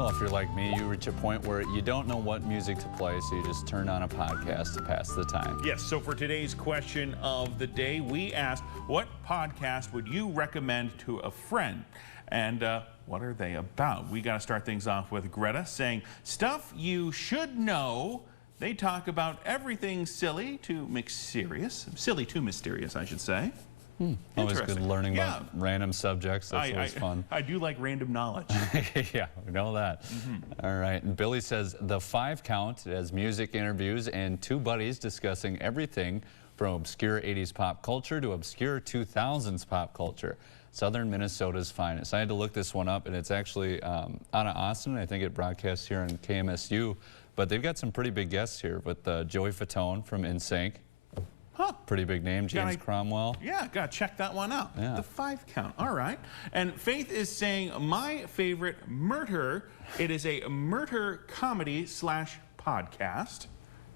Well, if you're like me, you reach a point where you don't know what music to play, so you just turn on a podcast to pass the time. Yes, so for today's question of the day, we asked, what podcast would you recommend to a friend? And what are they about? We got to start things off with Greta saying, stuff you should know. They talk about everything silly to mysterious. Silly to mysterious, I should say. Always good learning about random subjects. That's always fun. I do like random knowledge. Yeah, we know that. All right, and Billy says the 5 count as music interviews and 2 buddies discussing everything from obscure 80s pop culture to obscure 2000s pop culture. Southern Minnesota's finest. I had to look this one up, and it's actually out of Austin. I think it broadcasts here on KMSU, but they've got some pretty big guests here with Joey Fatone from NSYNC. Huh. Pretty big name, James Cromwell. Yeah, gotta check that one out. Yeah. The 5 count, all right. And Faith is saying, my favorite murder, it is a murder comedy / podcast.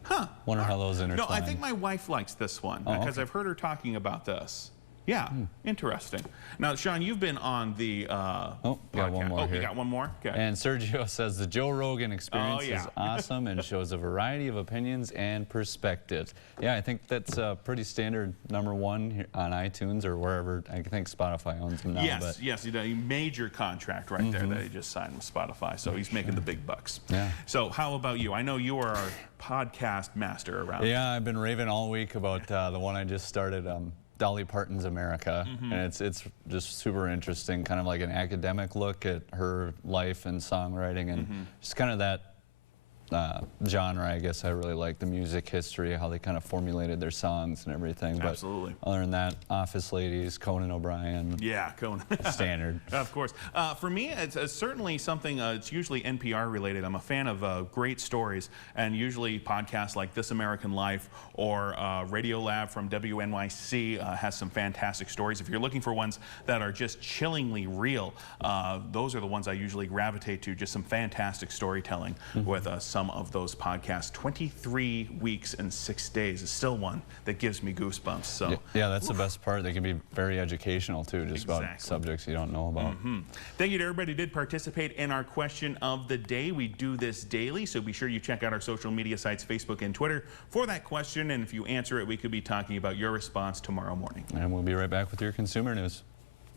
Huh. Wonder how those intertwine. No, I think my wife likes this one because I've heard her talking about this. Yeah, interesting. Now, Sean, you've been on the got one more here. You got one more? Okay. And Sergio says the Joe Rogan experience is awesome and shows a variety of opinions and perspectives. Yeah, I think that's pretty standard #1 here on iTunes or wherever. I think Spotify owns them now. Yes, but yes, a major contract right there that he just signed with Spotify, so he's making the big bucks. Yeah. So how about you? I know you are our podcast master around. Yeah, I've been raving all week about the one I just started. Dolly Parton's America, and it's just super interesting, kind of like an academic look at her life and songwriting, and just kind of that genre. I guess I really like the music history, how they kind of formulated their songs and everything. Absolutely. But other than that, Office Ladies, Conan O'Brien. Yeah, Conan. Standard. Of course. For me, it's certainly something, it's usually NPR related. I'm a fan of great stories, and usually podcasts like This American Life or Radio Lab from WNYC has some fantastic stories. If you're looking for ones that are just chillingly real, those are the ones I usually gravitate to, just some fantastic storytelling with some of those podcasts. 23 weeks and 6 days is still one that gives me goosebumps. So yeah, that's the best part. They can be very educational too, just about subjects you don't know about. Thank you to everybody who did participate in our question of the day. We do this daily, so be sure you check out our social media sites, Facebook and Twitter, for that question. And if you answer it, we could be talking about your response tomorrow morning. And we'll be right back with your consumer news.